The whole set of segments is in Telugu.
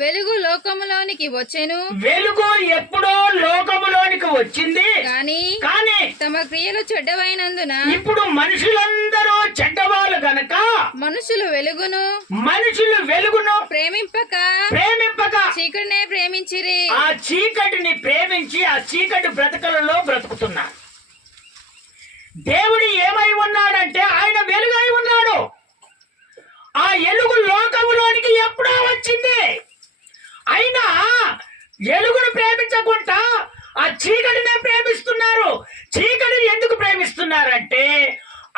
వెలుగు లోకములోనికి వచ్చెను. వెలుగు ఎప్పుడో లోకములోనికి వచ్చింది కానీ తమ క్రియలు చెడ్డవైనందున ఇప్పుడు మనుషులందరూ చెడ్డవాళ్ళు గనక మనుషులు వెలుగును ప్రేమింపక చీకటినే ప్రేమించిరి. ఆ చీకటిని ప్రేమించి ఆ చీకటి బ్రతకలలో బ్రతుకుతున్నారు. దేవుడు ఏమై ఉన్నాడంటే ఆయన వెలుగై ఉన్నాడు. ఆ వెలుగు లోకములోనికి ఎప్పుడో వచ్చింది. అయినా వెలుగును ప్రేమించకుండా ఆ చీకటినే ప్రేమిస్తున్నారు. చీకటిని ఎందుకు ప్రేమిస్తున్నారంటే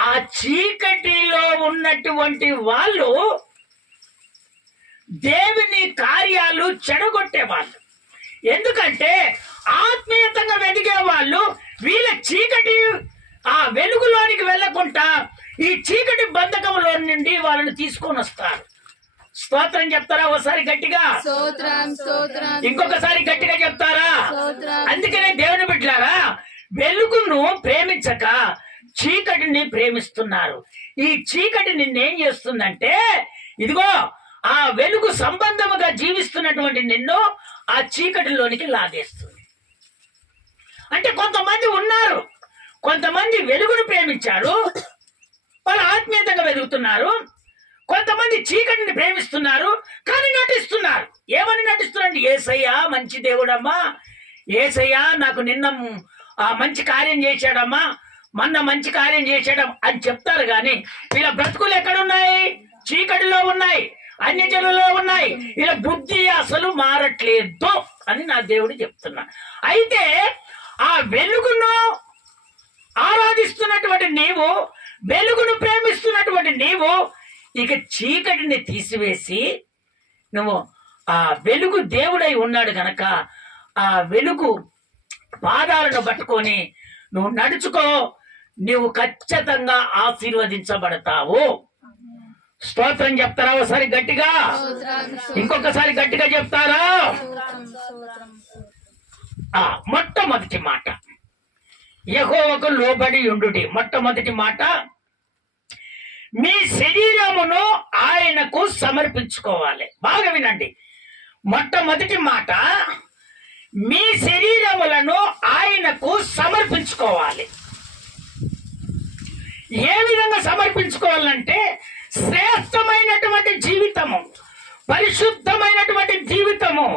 ఆ చీకటిలో ఉన్నటువంటి వాళ్ళు దేవుని కార్యాలు చెడగొట్టే వాళ్ళు. ఎందుకంటే ఆత్మీయతంగా వెదిగే వాళ్ళు వీళ్ళ చీకటి ఆ వెలుగులోనికి వెళ్ళకుండా ఈ చీకటి బంధకంలో నుండి వాళ్ళని తీసుకొని వస్తారు. స్తోత్రం చెప్తారా? ఒకసారి గట్టిగా ఇంకొకసారి గట్టిగా చెప్తారా? అందుకనే దేవుని బిడ్డలారా, వెలుగును ప్రేమించక చీకటిని ప్రేమిస్తున్నారు. ఈ చీకటి నిన్నేం చేస్తుందంటే, ఇదిగో ఆ వెలుగు సంబంధముగా జీవిస్తున్నటువంటి నిన్ను ఆ చీకటిలోనికి లాగేస్తుంది. అంటే కొంతమంది ఉన్నారు, కొంతమంది వెలుగును ప్రేమించారు, వాళ్ళు ఆత్మీయతగా వెలుగుతున్నారు. కొంతమంది చీకటిని ప్రేమిస్తున్నారు కానీ నటిస్తున్నారు. ఏమని నటిస్తున్నారు? యేసయ్య మంచి దేవుడమ్మా, యేసయ్య నాకు నిన్న మంచి కార్యం చేశాడమ్మా, మొన్న మంచి కార్యం చేశాడమ్మా అని చెప్తారు. కానీ వీళ్ళ బ్రతుకులు ఎక్కడున్నాయి? చీకటిలో ఉన్నాయి, అన్యజనులలో ఉన్నాయి. ఇలా బుద్ధి అసలు మారట్లేదు అని నా దేవుడు చెప్తున్నా. అయితే ఆ వెలుగును ఆరాధిస్తున్నటువంటి నీవు, వెలుగును ప్రేమిస్తున్నటువంటి నీవు ఇక చీకటిని తీసివేసి నువ్వు ఆ వెలుగు దేవుడై ఉన్నాడు గనక ఆ వెలుగు పాదాలను పట్టుకొని నువ్వు నడుచుకో, నువ్వు ఖచ్చితంగా ఆశీర్వదించబడతావు. స్తోత్రం చెప్తారా? ఒకసారి గట్టిగా, ఇంకొకసారి గట్టిగా చెప్తారా? మొట్టమొదటి మాట యెహోవాకు లోబడి ఉండుడి. మొట్టమొదటి మాట, మీ శరీరమును ఆయనకు సమర్పించుకోవాలి. బాగా వినండి. మొట్టమొదటి మాట, మీ శరీరములను ఆయనకు సమర్పించుకోవాలి. ఏ విధంగా సమర్పించుకోవాలంటే శ్రేష్టమైనటువంటి జీవితము, పరిశుద్ధమైనటువంటి జీవితము,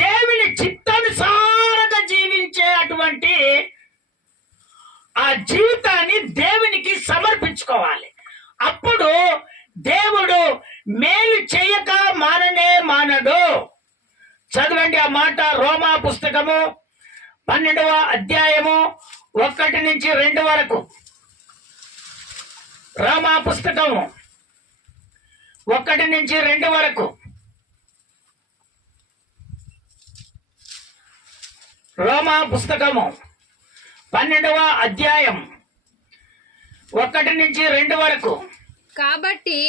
దేవుని చిత్తానుసారంగా జీవించే అటువంటి ఆ జీవితాన్ని దేవునికి సమర్పించుకోవాలి. అప్పుడు దేవుడు మేలు చేయక మానడు. చదవండి ఆ మాట. రోమా పుస్తకము 12వ అధ్యాయము 1 నుంచి 2 వరకు. రోమా పుస్తకము 1 నుంచి 2 వరకు. రోమా పుస్తకము 12వ అధ్యాయం 1 నుంచి 2 వరకు. కాబట్టి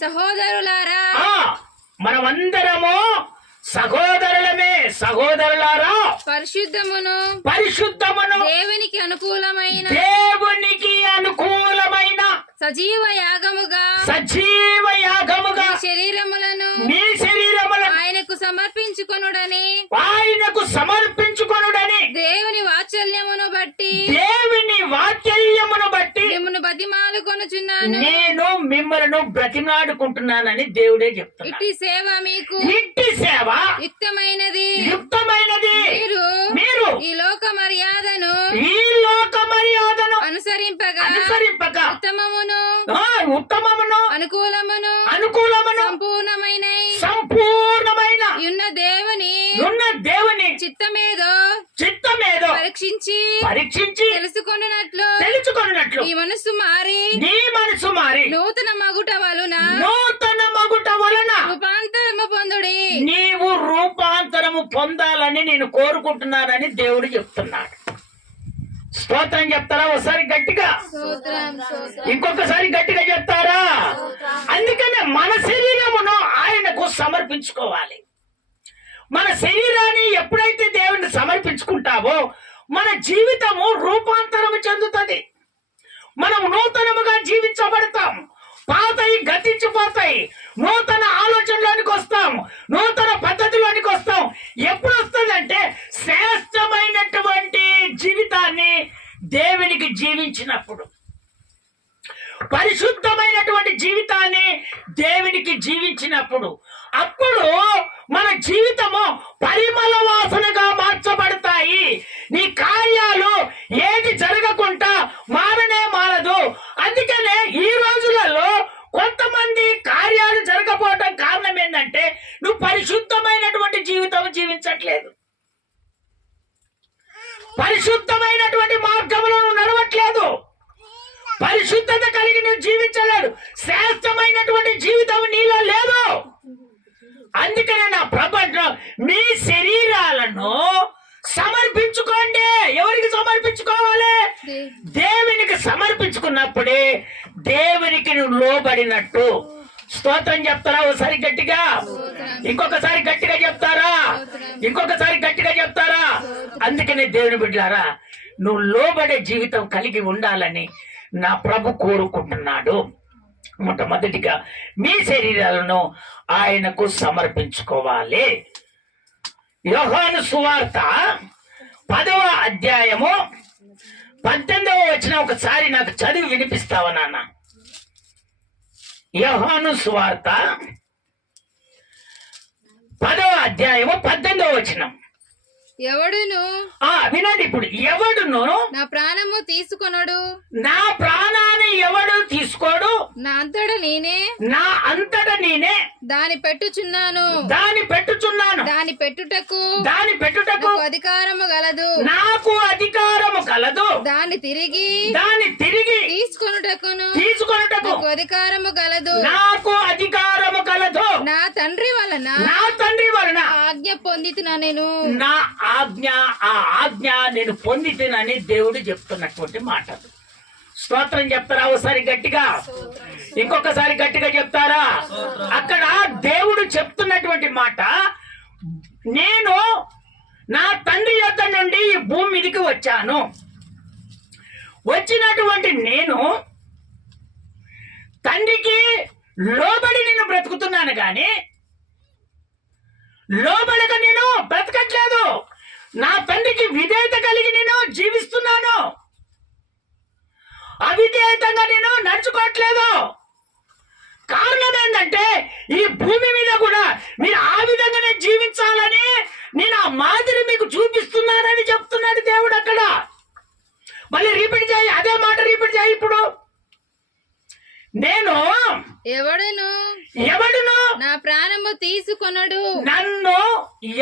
సహోదరులారా, మనమందరము సహోదరులమే. సహోదరులారా, పరిశుద్ధమును దేవునికి అనుకూలమైన సజీవ యాగముగా మీ శరీరములను ఆయనకు సమర్పించుకొనుడని దేవుని వాత్సల్యమును బట్టి మిమ్మల్ని బతిమాలుకొనుచున్నాను. నేను మిమ్మల్ని బ్రతిమాడుకుంటున్నానని దేవుడే చెప్తున్నాడు. ఇట్టి సేవ యుక్తమైనది. మీరు ఈ లోక మర్యాదను అనుసరింపగా ఉత్తమమును అనుకూలమును సంపూర్ణమైన ఉన్న దేవుని చిత్తమేదో పరీక్షించి తెలుసుకొనున్నట్లు ఈ మనసు మారి నూతన మగుట వలన రూపాంతరము పొందుడి. నీవు రూపాంతరము పొందాలని నేను కోరుకుంటున్నానని దేవుడు చెప్తున్నాడు. స్తోత్రం చెప్తారా? ఒకసారి గట్టిగా, ఇంకొకసారి గట్టిగా చెప్తారా? అందుకనే మన శరీరమును ఆయనకు సమర్పించుకోవాలి. మన శరీరాన్ని ఎప్పుడైతే దేవుని సమర్పించుకుంటావో మన జీవితము రూపాంతరము చెందుతుంది. మనం నూతనముగా జీవించబడతాం, పాతయి గతించిపోతాయి. నూతన ఆలోచనలోనికి వస్తాం, నూతన పద్ధతిలోనికి వస్తాం. ఎప్పుడు వస్తుందంటే శ్రేష్టమైనటువంటి జీవితాన్ని దేవునికి జీవించినప్పుడు, పరిశుద్ధమైనటువంటి జీవితాన్ని దేవునికి జీవించినప్పుడు, అప్పుడు మన జీవితము పరిమళ వాసనగా మార్చబడతాయి. నీ కార్యాలు ఏది జరగకుండా మారనే మారదు. అందుకనే ఈ రోజులలో కొంతమంది కార్యాలు జరగకపోవడం కారణం ఏంటంటే నువ్వు పరిశుద్ధమైనటువంటి జీవితం జీవించట్లేదు, పరిశుద్ధమైనటువంటి మార్గంలో నువ్వు నడవట్లేదు, పరిశుద్ధత కలిగి నువ్వు జీవించలేడు, శ్రేష్టమైనటువంటి జీవితం నీలో లేదు. అందుకనే నా ప్రపంచం మీ శరీరాలను సమర్పించుకోండి. ఎవరికి సమర్పించుకోవాలి? దేవునికి సమర్పించుకున్నప్పుడే దేవునికి నువ్వు లోబడినట్టు. స్తోత్రం చెప్తారా ఒకసారి గట్టిగా? ఇంకొకసారి గట్టిగా చెప్తారా? ఇంకొకసారి గట్టిగా చెప్తారా? అందుకనే దేవుని బిడ్డలారా, నువ్వు లోబడే జీవితం కలిగి ఉండాలని నా ప్రభు కోరుకుంటున్నాడు. మొట్టమొదటిగా మీ శరీరాలను ఆయనకు సమర్పించుకోవాలి. యోహాను సువార్త 10వ అధ్యాయము 18వ వచనం ఒకసారి నాకు చదివి వినిపిస్తావా నాన్న? యోహాను సువార్త 10వ అధ్యాయము 18వ వచనం. ఎవడును వినండి ఇప్పుడు. ఎవడును నా ప్రాణము తీసుకొనడు, నా ప్రాణాన్ని ఎవడు తీసుకోడు, నా అంతట నేనే, నా అంతట నేనే దాని పెట్టుచున్నాను, దాని పెట్టుచున్నాను, దాని పెట్టుటకు నాకు అధికారము గలదు, నాకు అధికారము కలదు, దాన్ని తిరిగి తీసుకొనుటకు నాకు అధికారము గలదు, నాకు అధికారము కలదు, నా తండ్రి వలన ఆజ్ఞ పొందితున్నా నేను, నా ఆజ్ఞ నేను పొందితేనని దేవుడు చెప్తున్నటువంటి మాటలు. స్తోత్రం చెప్తారా ఒకసారి గట్టిగా? ఇంకొకసారి గట్టిగా చెప్తారా? అక్కడ దేవుడు చెప్తున్నటువంటి మాట, నేను నా తండ్రి యొద్ద నుండి ఈ భూమి మీదకి వచ్చాను. వచ్చినటువంటి నేను తండ్రికి లోబడి నేను బ్రతుకుతున్నాను, కానీ లోబడక నేను బ్రతకట్లేదు. నా తండ్రికి విధేయత కలిగి నేను జీవిస్తున్నాను, అవిధేయతంగా నేను నడుచుకోవట్లేదు. కారణం ఏంటంటే ఈ భూమి మీద కూడా మీరు ఆ విధంగానే జీవించాలని నేను ఆ మాదిరి మీకు చూపిస్తున్నానని చెప్తున్నాడు దేవుడు అక్కడ. మళ్ళీ రిపీట్ చేయి, అదే మాట రిపీట్ చేయి ఇప్పుడు. నేను ఎవడును నా ప్రాణము తీసుకొనడు, నన్ను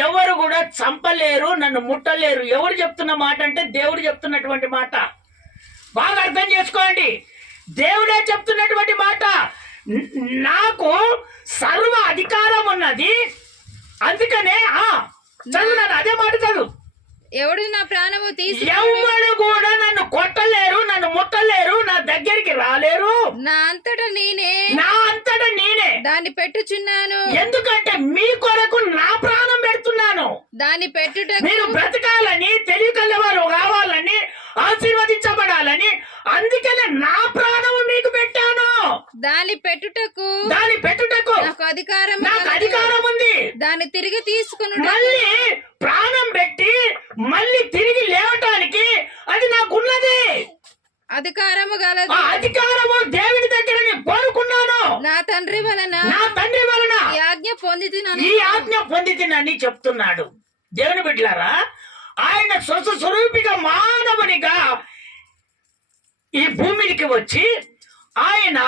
ఎవరు కూడా చంపలేరు, నన్ను ముట్టలేరు. ఎవరు చెప్తున్న మాట అంటే దేవుడు చెప్తున్నటువంటి మాట. బాగా అర్థం చేసుకోండి, దేవుడే చెప్తున్నటువంటి మాట. నాకు సర్వ అధికారం ఉన్నది. అందుకనే చదువు, అదే మాట చదువు. ఎవడు నా ప్రాణము ఎవరు కూడా నన్ను కొట్టలేరు, నన్ను ముట్టలేరు, నా దగ్గరికి రాలేరు. నా అంతటా నేనే దాన్ని పెట్టుచున్నాను. ఎందుకంటే మీ కొరకు నా ప్రాణం పెడుతున్నాను. దాన్ని పెట్టుటకు మీరు బ్రతకాలని, తెలియకలవారు కావాలని, ఆశీర్వదించబడాలని, అందుకనే నా ప్రాణము మీకు పెట్టాను. దాన్ని పెట్టుటకు నాకు అధికారం ఉంది. దాన్ని తిరిగి తీసుకుని మళ్ళీ ప్రాణం పెట్టి మళ్ళీ తిరిగి లేవటానికి అది నాకున్నది. అధికారము గలదు. అధికారము దేవుడి దగ్గర నేను కోరుకున్నాను. నా తండ్రి వలన ఈ ఆజ్ఞ పొందితినని చెప్తున్నాడు. దేవుని బిడ్డలారా, ఆయన స్వస్వరూపిగా మానవునిగా ఈ భూమికి వచ్చి ఆయన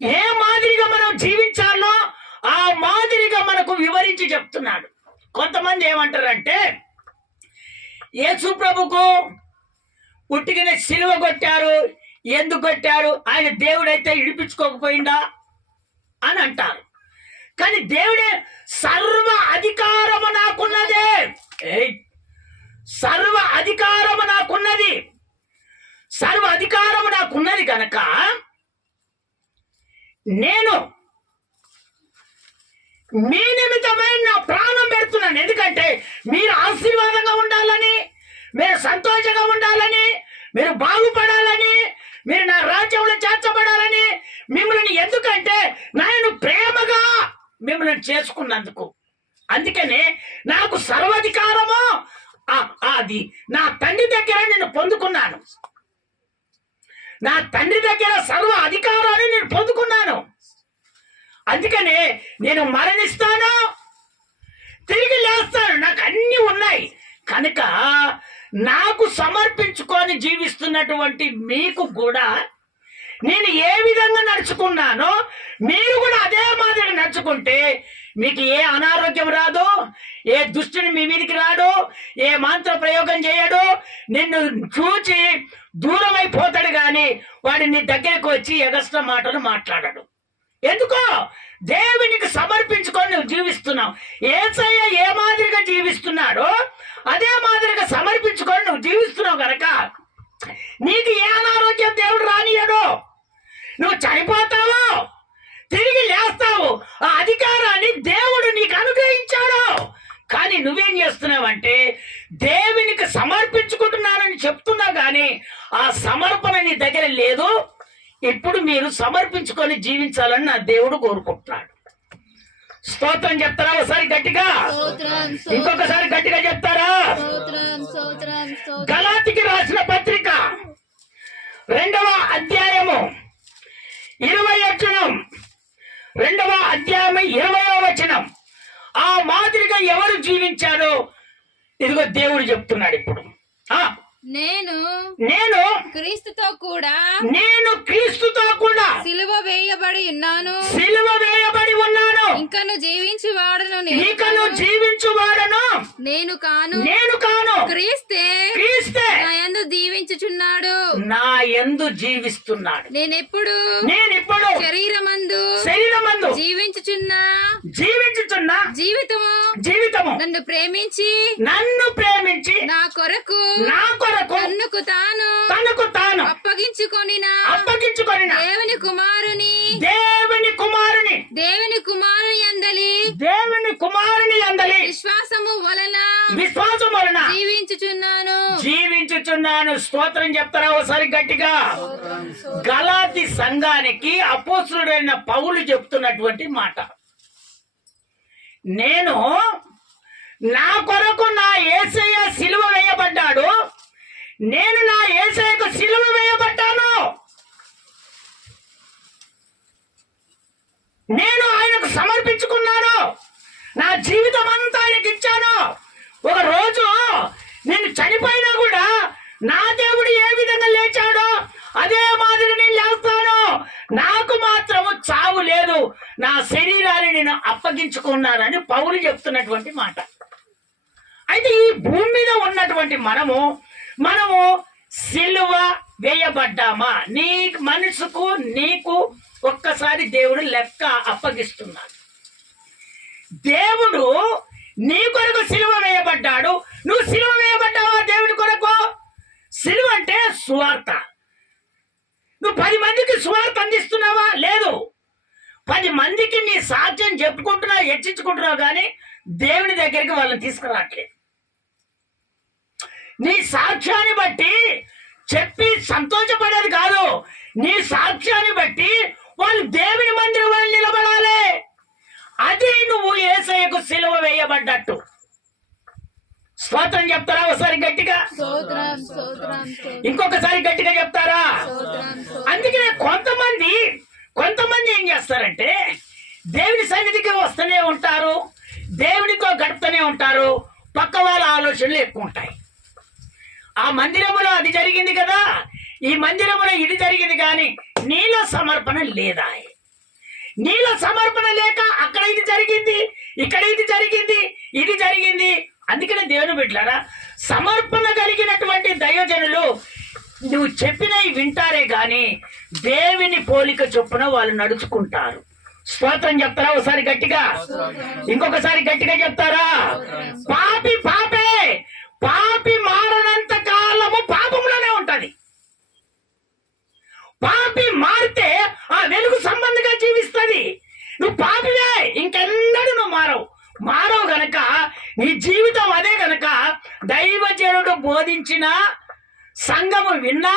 ఏ మాదిరిగా మనం జీవించాలో ఆ మాదిరిగా మనకు వివరించి చెప్తున్నాడు. కొంతమంది ఏమంటారంటే, యేసు ప్రభుకు పుట్టికనే సిలువ కొట్టారు, ఎందుకు కొట్టారు? ఆయన దేవుడైతే ఇడిపించుకోకపోయిందా అని అంటారు. కానీ దేవుడే సర్వ అధికారము నాకున్నదే, సర్వ అధికారము నాకున్నది కనుక నేను మీ నిమిత్తమై నా ప్రాణం పెడుతున్నాను. ఎందుకంటే మీరు ఆశీర్వాదంగా ఉండాలని, మీరు సంతోషంగా ఉండాలని, మీరు బాగుపడాలని, మీరు నా రాజ్యంలో చేర్చబడాలని మిమ్మల్ని, ఎందుకంటే నేను ప్రేమగా మిమ్మల్ని చేసుకున్నందుకు. అందుకనే నాకు సర్వాధికారము అది నా తండ్రి దగ్గర నేను పొందుకున్నాను. నా తండ్రి దగ్గర సర్వ అధికారాన్ని నేను పొందుకున్నాను. అందుకనే నేను మరణిస్తాను, తిరిగి లేస్తాను, నాకు అన్ని ఉన్నాయి. కనుక నాకు సమర్పించుకొని జీవిస్తున్నటువంటి మీకు కూడా నేను ఏ విధంగా నడుచుకున్నానో మీరు కూడా అదే మాదిరిగా నడుచుకుంటే మీకు ఏ అనారోగ్యం రాదు, ఏ దుష్టుని మీ మీదికి రాడు, ఏ మంత్ర ప్రయోగం చేయడు, నిన్ను చూచి దూరం అయిపోతాడు కానీ వాడు నీ దగ్గరకు వచ్చి ఎగస్ట్రా మాటలు మాట్లాడడు. ఎందుకో దేవునికి సమర్పించుకొని నువ్వు జీవిస్తున్నావు. యేసయ్య ఏ మాదిరిగా జీవిస్తున్నాడో అదే మాదిరిగా సమర్పించుకొని నువ్వు జీవిస్తున్నావు కనుక నీకు ఏ అనారోగ్యం దేవుడు రానియడు. నువ్వు చనిపోతావు, తిరిగి లేస్తావు. ఆ అధికారాన్ని దేవుడు నీకు అనుగ్రహించాడు. కానీ నువ్వేం చేస్తున్నావంటే దేవునికి సమర్పించుకుంటున్నానని చెప్తున్నావు కానీ ఆ సమర్పణ నీ దగ్గర లేదు. ఇప్పుడు మీరు సమర్పించుకొని జీవించాలని నా దేవుడు కోరుకుంటున్నాడు. స్తోత్రం చెప్తారా ఒకసారి గట్టిగా? ఇంకొకసారి గట్టిగా చెప్తారా? గలాతీకి రాసిన పత్రిక 2వ అధ్యాయము 20వ వచనం, 2వ అధ్యాయం 20వ వచనం. ఆ మాదిరిగా ఎవరు జీవించారో ఇదిగో దేవుడు చెప్తున్నాడు ఇప్పుడు. నేను క్రీస్తుతో కూడా సిలువ వేయబడి ఉన్నాను, ఇంకను జీవించువాడను నేను కాను, క్రీస్తే నా యందు జీవించుచున్నాడు. నేనెప్పుడు శరీరమందు జీవించుచున్నా జీవితము నన్ను ప్రేమించి నా కొరకు తనకు తాను అప్పగించుకొనిన దేవుని కుమారుని యందలి విశ్వాసము వలన జీవించుచున్నాను. స్తోత్రం చెప్తారా ఒకసారి గట్టిగా? గలాతీ సంఘానికి అపోస్తలుడైన పౌలు చెప్తున్నటువంటి మాట. నేను నా కొరకు నా యేసయ్య సిలువ వేయబడ్డాడు, నేను నా యేసయ్యకు సిలువ వేయబడ్డాను, నేను ఆయనకు సమర్పించుకున్నాను, నా జీవితం అంతా ఆయనకి ఇచ్చాను. ఒక రోజు నేను చనిపోయినా కూడా నా దేవుడు ఏ విధంగా లేచాడో అదే మాదిరి నేను లేస్తాను. నాకు మాత్రము చావు లేదు, నా శరీరాన్ని నేను అప్పగించుకున్నానని పౌలు చెప్తున్నటువంటి మాట. అయితే ఈ భూమి మీద ఉన్నటువంటి మనము సిలువ వేయబడ్డామా? నీ మనసుకు నీకు ఒక్కసారి దేవుడు లెక్క అప్పగిస్తున్నాడు. దేవుడు నీ కొరకు సిలువ వేయబడ్డాడు. నువ్వు సిలువ వేయబడ్డావా దేవుడి కొరకు? సిలువ అంటే సువార్త. నువ్వు 10 మందికి సువార్త అందిస్తున్నావా? లేదు. 10 మందికి నీ సాక్ష్యం చెప్పుకుంటున్నావు, హెచ్చించుకుంటున్నావు, కానీ దేవుని దగ్గరికి వాళ్ళని తీసుకురావట్లేదు. నీ సాక్ష్యాన్ని బట్టి చెప్పి సంతోషపడేది కాదు, నీ సాక్ష్యాన్ని బట్టి వాళ్ళు దేవుని మందిరం వాళ్ళు నిలబడాలి. అది నువ్వు యేసయ్యకు సిలువ వేయబడ్డట్టు. స్తోత్రం చెప్తారా ఒకసారి గట్టిగా? ఇంకొకసారి గట్టిగా చెప్తారా? అందుకనే కొంతమంది ఏం చేస్తారంటే దేవుని సన్నిధికి వస్తూనే ఉంటారు, దేవునితో గడుపుతూనే ఉంటారు, పక్క వాళ్ళ ఆలోచనలు ఎక్కువ ఉంటాయి. ఆ మందిరములో అది జరిగింది కదా, ఈ మందిరములో ఇది జరిగింది, కానీ నీలో సమర్పణ లేదా? నీలో సమర్పణ లేక అక్కడ ఇది జరిగింది, ఇక్కడ ఇది జరిగింది. అందుకనే దేవుని బిడ్డలారా, సమర్పణ కలిగినటువంటి దైవజనులు నువ్వు చెప్పినవి వింటారే గాని దేవుని పోలిక చొప్పున వాళ్ళు నడుచుకుంటారు. స్తోత్రం చెప్తారా ఒకసారి గట్టిగా? ఇంకొకసారి గట్టిగా చెప్తారా? పాపి మారనంత కాలము పాపంలోనే ఉంటది. పాపి మారితే ఆ వెలుగు సంబంధంగా జీవిస్తుంది. నువ్వు పాపివే, ఇంకెన్నడూ నువ్వు మారవు గనక నీ జీవితం అదే గనక దైవజనుడు బోధించిన సంఘము విన్నా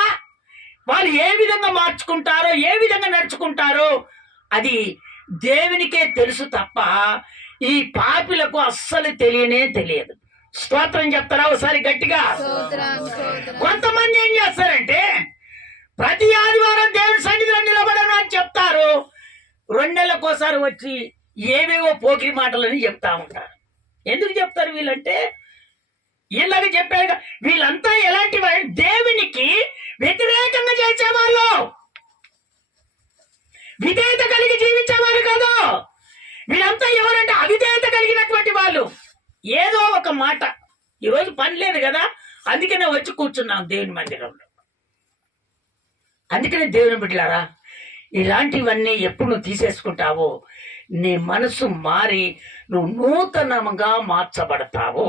వాళ్ళు ఏ విధంగా మార్చుకుంటారో, ఏ విధంగా నడుచుకుంటారో అది దేవునికే తెలుసు తప్ప ఈ పాపిలకు అస్సలు తెలియదు. స్తోత్రం చెప్తారా ఒకసారి గట్టిగా? కొంతమంది ఏం చేస్తారంటే ప్రతి ఆదివారం దేవుని సన్నిధిలో నిలబడను అని చెప్తారు. 2 నెలలకోసారి వచ్చి ఏవేవో పోకిరి మాటలని చెప్తా ఉంటారు. ఎందుకు చెప్తారు వీళ్ళంటే? వీళ్ళకి చెప్పారు వీళ్ళంతా ఎలాంటి వాళ్ళు? దేవునికి వ్యతిరేకంగా చేసేవాళ్ళు, విధేయత కలిగి జీవించేవాళ్ళు కాదు. వీళ్ళంతా ఎవరంటే అవిధేయత కలిగినటువంటి వాళ్ళు. ఏదో ఒక మాట, ఈరోజు పని లేదు కదా, అందుకనే వచ్చి కూర్చున్నాం దేవుని మందిరంలో. అందుకనే దేవుని బిడ్డలారా, ఇలాంటివన్నీ ఎప్పుడు నువ్వు తీసేసుకుంటావో నీ మనసు మారి నువ్వు నూతనంగా మార్చబడతావు.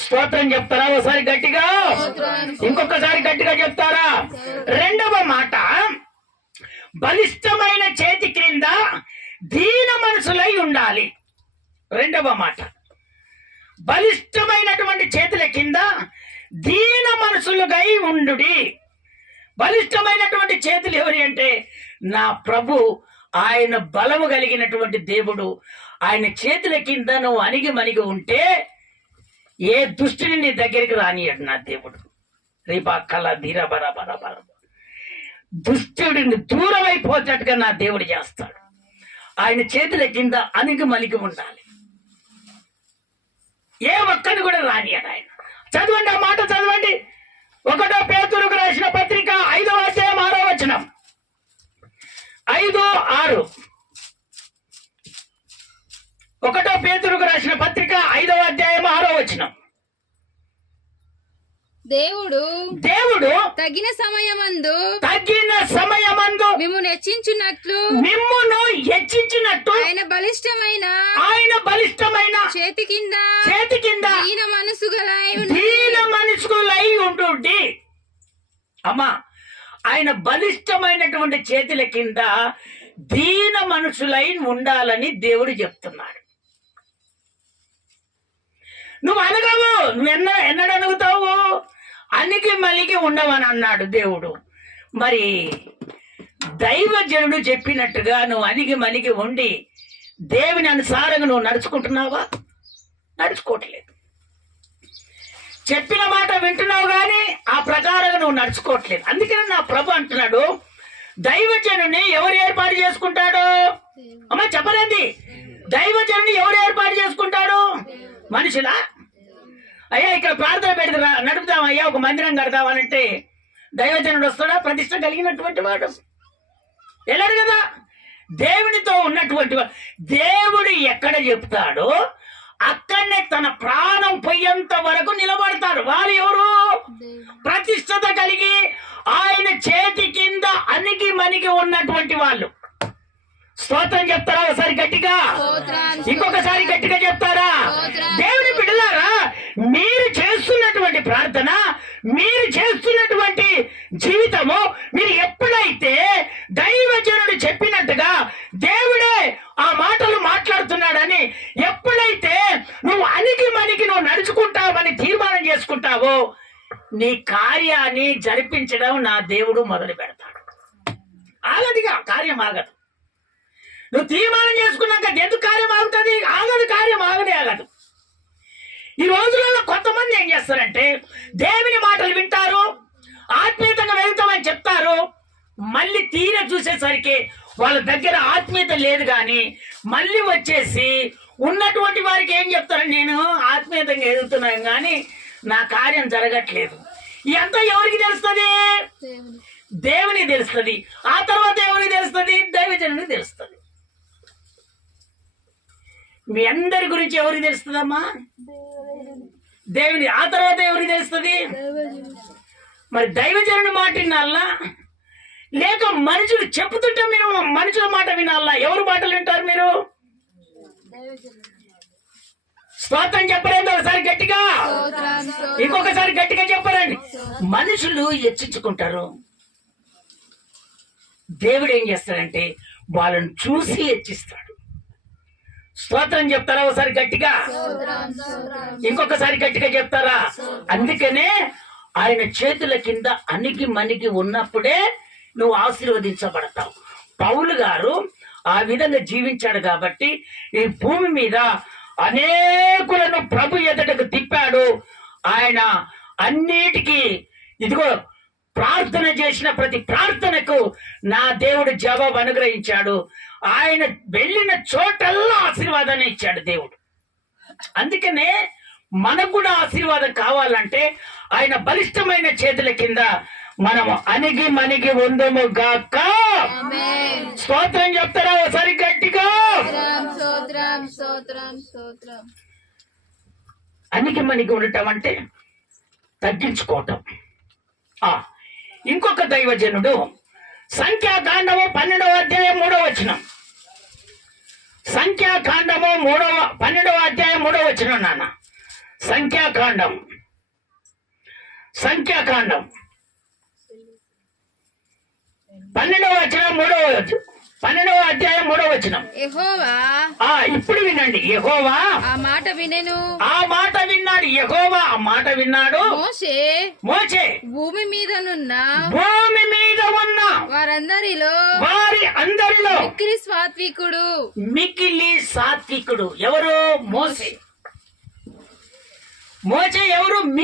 స్తోత్రం చెప్తారా ఒకసారి గట్టిగా? ఇంకొకసారి గట్టిగా చెప్తారా? రెండవ మాట, బలిష్టమైన చేతి క్రింద దీన మనసులై ఉండాలి. రెండవ మాట, బలిష్టమైనటువంటి చేతుల కింద దీన మనసులుగై ఉండుడి. బలిష్టమైనటువంటి చేతులు ఎవరి అంటే నా ప్రభు, ఆయన బలము కలిగినటువంటి దేవుడు. ఆయన చేతుల కింద నువ్వు అణిగి మణిగి ఉంటే ఏ దుష్టిని నీ దగ్గరికి రానియడు నా దేవుడు. రేపా కళ ధీర బర బర బర దుష్టుడిని దూరం అయిపోతట్టుగా నా దేవుడు చేస్తాడు. ఆయన చేతుల కింద అణిగి మణిగి ఉండాలి. ఏ ఒక్కరిని కూడా రానియడు ఆయన. చదవండి, ఆ మాట చదవండి. 1 పేతురుకు రాసిన పత్రిక 5వ అధ్యాయం 6వ వచనం. 5:6. 1 పేతురుకు రాసిన పత్రిక 5వ అధ్యాయం 6వ వచనం. దేవుడు తగిన సమయమందు మిమ్మును హెచ్చించినట్టు ఆయన బలిష్టమైన చేతి కింద దీన మనసులై ఉంటుండి. అమ్మా, ఆయన బలిష్టమైనటువంటి చేతుల కింద దీన మనసులై ఉండాలని దేవుడు చెప్తున్నాడు. నువ్వు అనగవు, ఎన్నడు అనుగుతావు? అనికి మలిగి ఉండవని అన్నాడు దేవుడు. మరి దైవజనుడు చెప్పినట్టుగా నువ్వు అణిగి మణిగి ఉండి దేవుని అనుసారంగా నువ్వు నడుచుకుంటున్నావా? నడుచుకోవట్లేదు. చెప్పిన మాట వింటున్నావు కానీ ఆ ప్రకారంగా నువ్వు నడుచుకోవట్లేదు. అందుకని నా ప్రభు అంటున్నాడు, దైవజనుని ఎవరు ఏర్పాటు చేసుకుంటాడు? అమ్మ చెప్పలేంది. దైవజనుని ఎవరు ఏర్పాటు చేసుకుంటాడు? మనుషులా? అయ్యా ఇక్కడ ప్రార్థన పెడితే నడుపుతాం, అయ్యా ఒక మందిరం కడతామనంటే దైవజనుడు వస్తాడా? ప్రతిష్ట కలిగినటువంటి వాడు వెళ్ళాడు కదా. దేవునితో ఉన్నటువంటి వాడు దేవుడు ఎక్కడ చెప్తాడో అక్కడనే తన ప్రాణం పోయేంత వరకు నిలబడతారు. వారు ఎవరు? ప్రతిష్టత కలిగి ఆయన చేతి కింద అణిగి మణిగి ఉన్నటువంటి వాళ్ళు. స్తోత్రం చెప్తారా ఒకసారి గట్టిగా? ఇంకొకసారి గట్టిగా చెప్తారా? దేవుని బిడ్డలారా, మీరు చేస్తున్నటువంటి ప్రార్థన, మీరు చేస్తున్నటువంటి జీవితము, మీరు ఎప్పుడైతే దైవజనుడు చెప్పినట్టుగా దేవుడే ఆ మాటలు మాట్లాడుతున్నాడని ఎప్పుడైతే నువ్వు అణిగి మణిగి నువ్వు నడుచుకుంటావని తీర్మానం చేసుకుంటావో నీ కార్యాన్ని జరిపించడం నా దేవుడు మొదలు పెడతాడు. ఆగదిగా కార్యం ఆగదు. నువ్వు తీర్మానం చేసుకున్నాక ఎందుకు కార్యం ఆగుతుంది? ఆగదు, కార్యం ఆగదు. ఈ రోజులలో కొంతమంది ఏం చేస్తారంటే దేవుని మాటలు వింటారు, ఆత్మీయతంగా వెళ్తామని చెప్తారు, మళ్ళీ తీర చూసేసరికి వాళ్ళ దగ్గర ఆత్మీయత లేదు. కానీ మళ్ళీ వచ్చేసి ఉన్నటువంటి వారికి ఏం చెప్తారు? నేను ఆత్మీయతంగా ఎదుగుతున్నాను కానీ నా కార్యం జరగట్లేదు. ఇదంతా ఎవరికి తెలుస్తుంది? దేవునికి తెలుస్తుంది. ఆ తర్వాత ఎవరికి తెలుస్తుంది? దైవజనునికి తెలుస్తుంది. మీ అందరి గురించి ఎవరికి తెలుస్తుందమ్మా? దేవుని. ఆ తర్వాత ఎవరికి తెలుస్తుంది? మరి దైవజనుని మాట వినాలా లేక మనుషులు చెప్పుతుంటే మీరు మనుషుల మాట వినాలా? ఎవరు మాటలు వింటారు మీరు? స్తోత్రం చెప్పలేదు ఒకసారి గట్టిగా, ఇంకొకసారి గట్టిగా చెప్పరండి. మనుషులు హెచ్చించుకుంటారు, దేవుడు ఏం చేస్తాడంటే వాళ్ళని చూసి హెచ్చిస్తాడు. స్తోత్రం చెప్తారా ఒకసారి గట్టిగా? ఇంకొకసారి గట్టిగా చెప్తారా? అందుకనే ఆయన చేతుల కింద అణిగి మణిగి ఉన్నప్పుడే నువ్వు ఆశీర్వదించబడతావు. పౌలు గారు ఆ విధంగా జీవించాడు కాబట్టి ఈ భూమి మీద అనేకులను ప్రభు ఎదుటకు తిప్పాడు. ఆయన అన్నిటికీ ఇదిగో ప్రార్థన చేసిన ప్రతి ప్రార్థనకు నా దేవుడు జవాబు అనుగ్రహించాడు. ఆయన వెళ్ళిన చోటల్లా ఆశీర్వాదాన్ని ఇచ్చాడు దేవుడు. అందుకనే మనకు కూడా ఆశీర్వాదం కావాలంటే ఆయన బలిష్టమైన చేతుల కింద మనము అణిగి మణిగి ఉందము గాక. ఆమేన్. స్తోత్రం చెప్తారా ఒకసారి గట్టిగా? స్తోత్రం స్తోత్రం స్తోత్రం. అణిగి మణిగి ఉండటం అంటే తగ్గించుకోవటం. ఇంకొక దైవజనుడు సంఖ్యాకాండము 12వ అధ్యాయం 3వ వచనం. సంఖ్యాకాండము 12వ అధ్యాయం 3వ వచనం నాన్న. సంఖ్యాకాండం 12వ అధ్యాయం 3వ వచనం. యెహోవా ఇప్పుడు వినండి. యెహోవా ఆ మాట వినెను. ఆ మాట విన్నాడు. యెహోవా ఆ మాట విన్నాడు. మోషే భూమి మీద ఉన్న వారి అందరిలో మిక్కిలి సాత్వికుడు ఎవరు? మోషే ఎవరు?